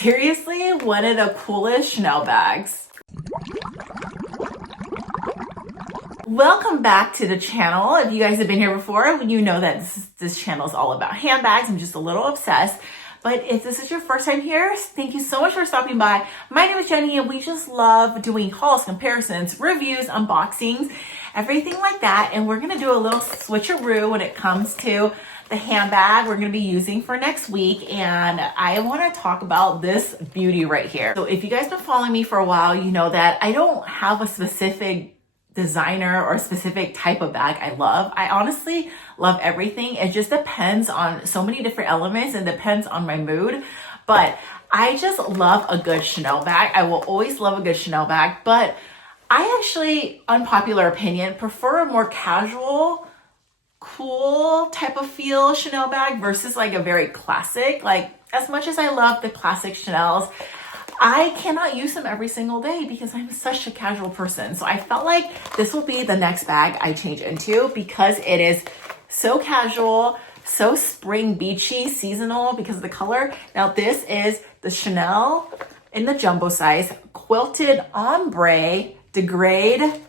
Seriously, one of the coolest Chanel bags. Welcome back to the channel. If you guys have been here before, you know that this channel is all about handbags. I'm just a little obsessed. But if this is your first time here, thank you so much for stopping by. My name is Jenny and we just love doing hauls, comparisons, reviews, unboxings, everything like that. And we're gonna do a little switcheroo when it comes to the handbag we're gonna be using for next week. And I wanna talk about this beauty right here. So if you guys have been following me for a while, you know that I don't have a specific designer or specific type of bag I love. I honestly love everything. It just depends on so many different elements and depends on my mood. But I just love a good Chanel bag. I will always love a good Chanel bag, but I actually, unpopular opinion, prefer a more casual, cool type of feel Chanel bag versus like a very classic. Like, as much as I love the classic Chanels, I cannot use them every single day because I'm such a casual person. So I felt like this will be the next bag I change into because it is so casual, so spring beachy, seasonal because of the color. Now this is the Chanel in the jumbo size quilted ombre degrade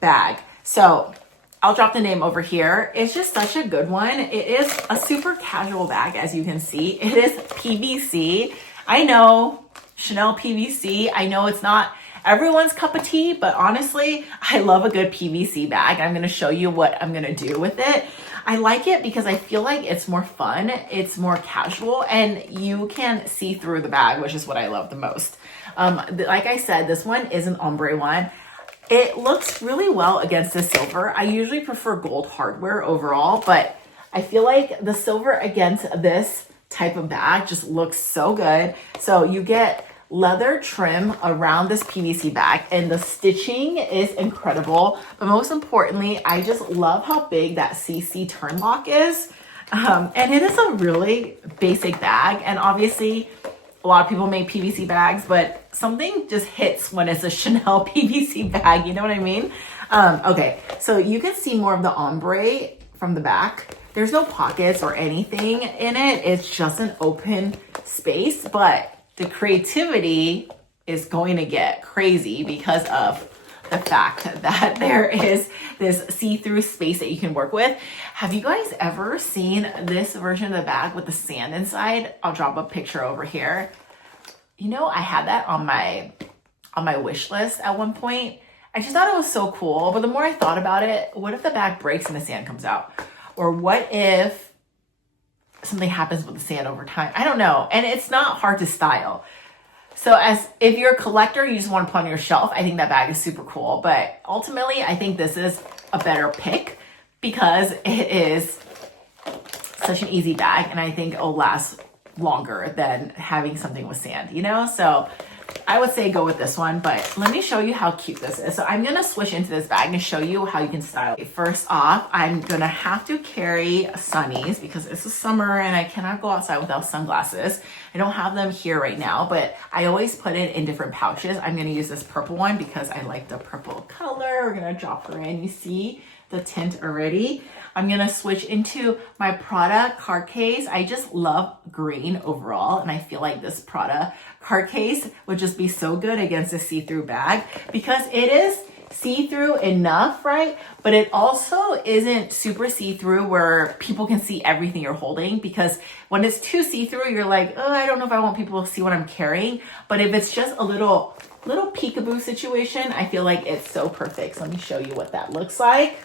bag. So I'll drop the name over here. It's just such a good one. It is a super casual bag, as you can see. It is PVC. I know, Chanel PVC. I know it's not everyone's cup of tea, but honestly, I love a good PVC bag. I'm gonna show you what I'm gonna do with it. I like it because I feel like it's more fun, it's more casual, and you can see through the bag, which is what I love the most. Like I said, this one is an ombre one. It looks really well against the silver. I usually prefer gold hardware overall, but I feel like the silver against this type of bag just looks so good. So you get leather trim around this PVC bag and the stitching is incredible. But most importantly, I just love how big that CC turn lock is. And it is a really basic bag. And obviously a lot of people make PVC bags, but something just hits when it's a Chanel PVC bag. You know what I mean? Okay, so you can see more of the ombre from the back. There's no pockets or anything in it. It's just an open space, but the creativity is going to get crazy because of the fact that there is this see-through space that you can work with. Have you guys ever seen this version of the bag with the sand inside? I'll drop a picture over here. You know, I had that on my wish list at one point. I just thought it was so cool, but the more I thought about it, what if the bag breaks and the sand comes out? Or what if something happens with the sand over time? I don't know. And it's not hard to style. So if you're a collector, you just want to put on your shelf, I think that bag is super cool. But ultimately, I think this is a better pick because it is such an easy bag. And I think it'll last longer than having something with sand, you know? So I would say go with this one, but let me show you how cute this is. So I'm gonna switch into this bag and show you how you can style it. First off, I'm gonna have to carry sunnies because it's the summer and I cannot go outside without sunglasses. I don't have them here right now, but I always put it in different pouches. I'm gonna use this purple one because I like the purple color. We're gonna drop her in. You see the tint already. I'm gonna switch into my Prada card case. I just love green overall, and I feel like this Prada card case would just be so good against a see-through bag because it is see-through enough, right? But it also isn't super see-through where people can see everything you're holding, because when it's too see-through, you're like, oh, I don't know if I want people to see what I'm carrying. But if it's just a little peekaboo situation, I feel like it's so perfect. So let me show you what that looks like.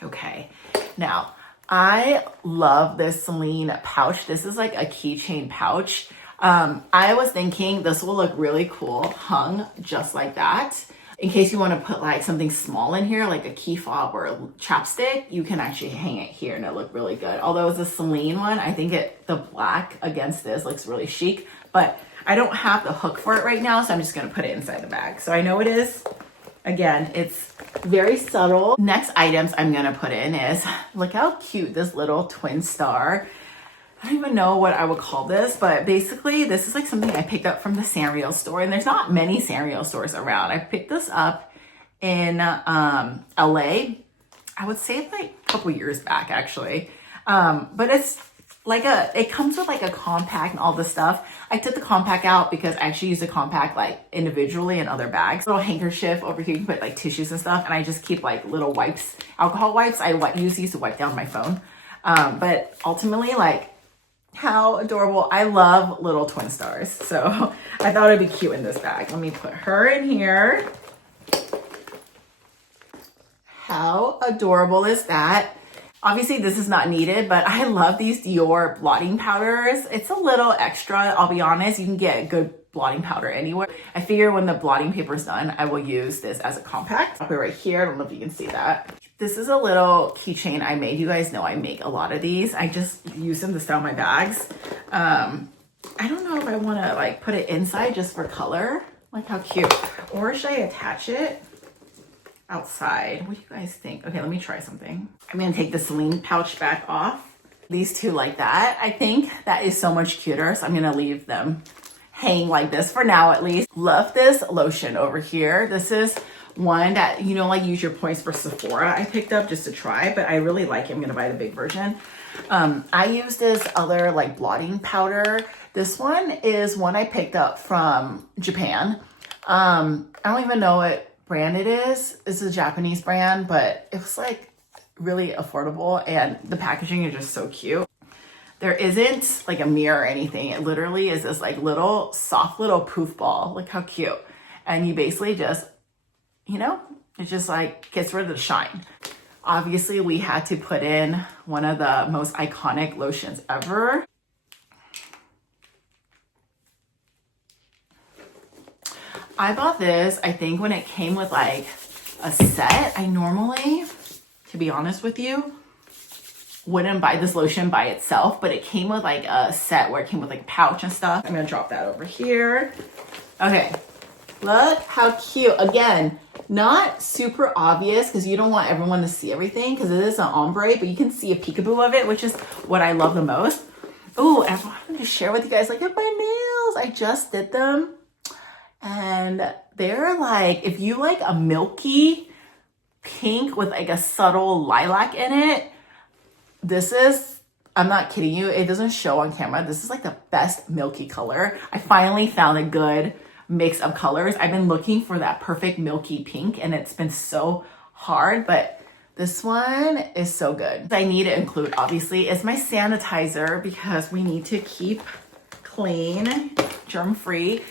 Okay, now I love this Celine pouch. This is like a keychain pouch. I was thinking this will look really cool hung just like that. In case you want to put like something small in here, like a key fob or a chapstick, you can actually hang it here and it look really good. Although it's a Celine one, I think the black against this looks really chic, but I don't have the hook for it right now, so I'm just gonna put it inside the bag. So I know it is, again, it's very subtle. Next items I'm gonna put in is, look how cute this little twin star. I don't even know what I would call this, but basically this is like something I picked up from the Sanrio store, and there's not many Sanrio stores around. I picked this up in LA, I would say like a couple years back actually. But it's it comes with like a compact and all this stuff. I took the compact out because I actually use the compact like individually in other bags. Little handkerchief over here, you can put like tissues and stuff. And I just keep like little wipes, alcohol wipes. I use these to wipe down my phone. But ultimately, like, how adorable. I love little twin stars. So I thought it'd be cute in this bag. Let me put her in here. How adorable is that? Obviously, this is not needed, but I love these Dior blotting powders. It's a little extra, I'll be honest. You can get good blotting powder anywhere. I figure when the blotting paper is done, I will use this as a compact. I'll put it right here. I don't know if you can see that. This is a little keychain I made. You guys know I make a lot of these. I just use them to style my bags. I don't know if I want to like put it inside just for color. Like how cute. Or should I attach it outside? What do you guys think? Okay, let me try something. I'm gonna take the Celine pouch back off. These two like that. I think that is so much cuter, so I'm gonna leave them hang like this for now at least. Love this lotion over here. This is one that, you know, like use your points for Sephora. I picked up just to try, but I really like it. I'm gonna buy the big version. I use this other like blotting powder. This one is one I picked up from Japan. I don't even know what brand it is. It's a Japanese brand, but it was like really affordable and the packaging is just so cute. There isn't like a mirror or anything. It literally is this like little soft little poof ball. Look how cute. And you basically just, you know, it just like gets rid of the shine. Obviously we had to put in one of the most iconic lotions ever. I bought this, I think when it came with like a set. I normally, to be honest with you, wouldn't buy this lotion by itself, but it came with like a set where it came with like a pouch and stuff. I'm gonna drop that over here. Okay, look how cute. Again, not super obvious because you don't want everyone to see everything because it is an ombre, but you can see a peekaboo of it, which is what I love the most. Oh, and I wanted to share with you guys, like, at my nails. I just did them. And they're like, if you like a milky pink with like a subtle lilac in it, this is, I'm not kidding you, it doesn't show on camera. This is like the best milky color. I finally found a good mix of colors. I've been looking for that perfect milky pink and it's been so hard, but this one is so good. I need to include, obviously, is my sanitizer because we need to keep clean, germ-free.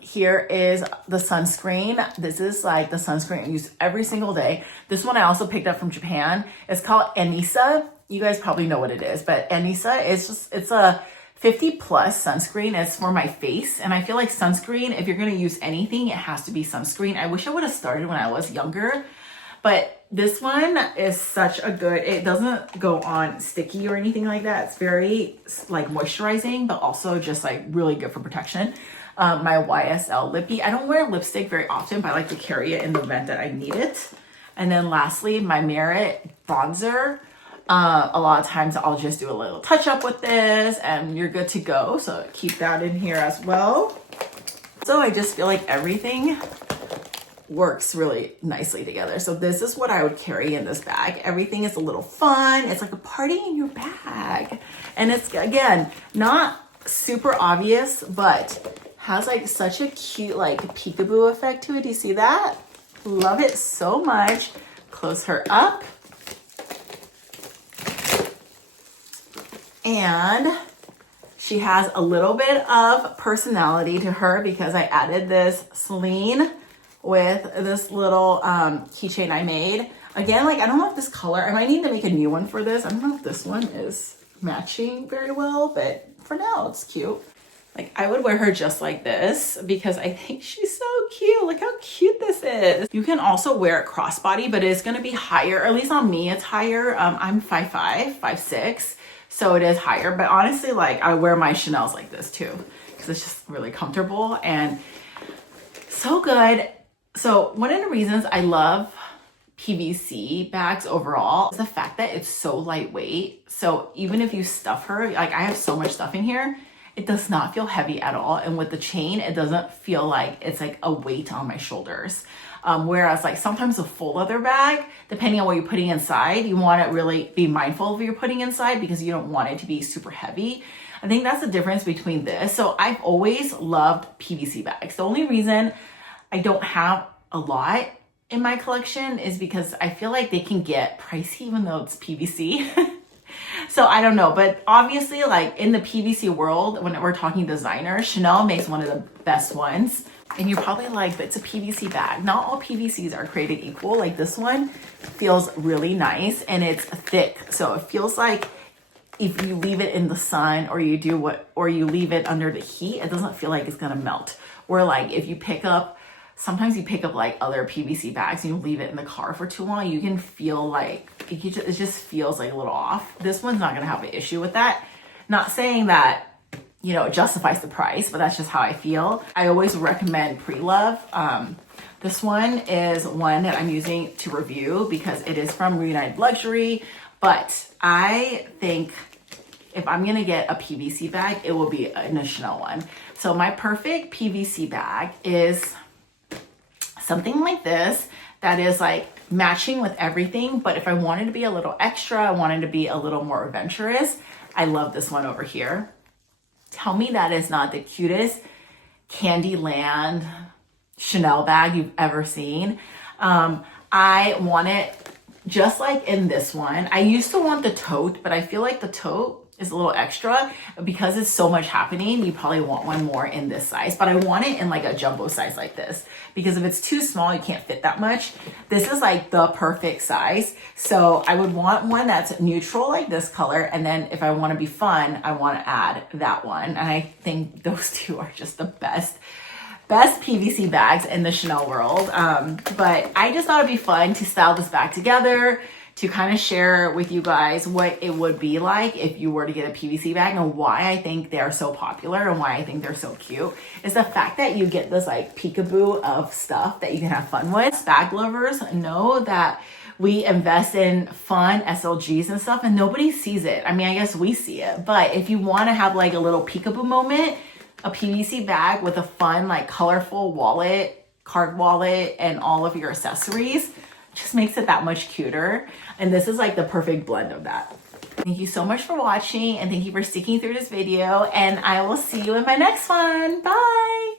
Here is the sunscreen. This is like the sunscreen I use every single day. This one I also picked up from Japan. It's called Anisa. You guys probably know what it is, but Anisa is just, it's a 50 plus sunscreen. It's for my face. And I feel like sunscreen, if you're going to use anything, it has to be sunscreen. I wish I would have started when I was younger, but this one is such a good, it doesn't go on sticky or anything like that. It's very like moisturizing, but also just like really good for protection. My YSL lippy. I don't wear lipstick very often, but I like to carry it in the event that I need it. And then lastly, my Merit bronzer. A lot of times I'll just do a little touch up with this and you're good to go. So keep that in here as well. So I just feel like everything works really nicely together. So this is what I would carry in this bag. Everything is a little fun. It's like a party in your bag. And it's, again, not super obvious, but has like such a cute like peekaboo effect to it. Do you see that? Love it so much. Close her up. And she has a little bit of personality to her because I added this Celine with this little keychain I made. Again, like, I don't know if this color, I might need to make a new one for this. I don't know if this one is matching very well, but for now it's cute. Like, I would wear her just like this because I think she's so cute. Look how cute this is. You can also wear it crossbody, but it's gonna be higher, or at least on me, it's higher. I'm 5'5", 5'6", so it is higher. But honestly, like, I wear my Chanel's like this too because it's just really comfortable and so good. So one of the reasons I love PVC bags overall is the fact that it's so lightweight. So even if you stuff her, like I have so much stuff in here, it does not feel heavy at all. And with the chain, it doesn't feel like it's like a weight on my shoulders. Whereas like sometimes a full leather bag, depending on what you're putting inside, you want to really be mindful of what you're putting inside because you don't want it to be super heavy. I think that's the difference between this. So I've always loved PVC bags. The only reason I don't have a lot in my collection is because I feel like they can get pricey even though it's PVC. So I don't know, but obviously like in the PVC world, when we're talking designer, Chanel makes one of the best ones. And you're probably like, but it's a PVC bag. Not all PVCs are created equal. Like this one feels really nice and it's thick. So it feels like if you leave it in the sun or you leave it under the heat, it doesn't feel like it's gonna melt. Where like if you sometimes you pick up like other PVC bags and you leave it in the car for too long, you can feel like, it just feels like a little off. This one's not gonna have an issue with that. Not saying that, you know, it justifies the price, but that's just how I feel. I always recommend Pre-Love. This one is one that I'm using to review because it is from Reunited Luxury, but I think if I'm gonna get a PVC bag, it will be a Chanel one. So my perfect PVC bag is something like this that is like matching with everything. But if I wanted to be a little extra, I wanted to be a little more adventurous, I love this one over here. Tell me that is not the cutest Candyland Chanel bag you've ever seen. I want it just like in this one. I used to want the tote, but I feel like the tote is a little extra because it's so much happening. You probably want one more in this size, but I want it in like a jumbo size like this because if it's too small, you can't fit that much. This is like the perfect size. So I would want one that's neutral like this color. And then if I want to be fun, I want to add that one. And I think those two are just the best PVC bags in the Chanel world. But I just thought it'd be fun to style this bag together, to kind of share with you guys what it would be like if you were to get a PVC bag and why I think they're so popular and why I think they're so cute is the fact that you get this like peekaboo of stuff that you can have fun with. Bag lovers know that we invest in fun SLGs and stuff and nobody sees it. I mean, I guess we see it, but if you want to have like a little peekaboo moment, a PVC bag with a fun, like colorful wallet, card wallet, and all of your accessories just makes it that much cuter. And this is like the perfect blend of that. Thank you so much for watching and thank you for sticking through this video and I will see you in my next one. Bye.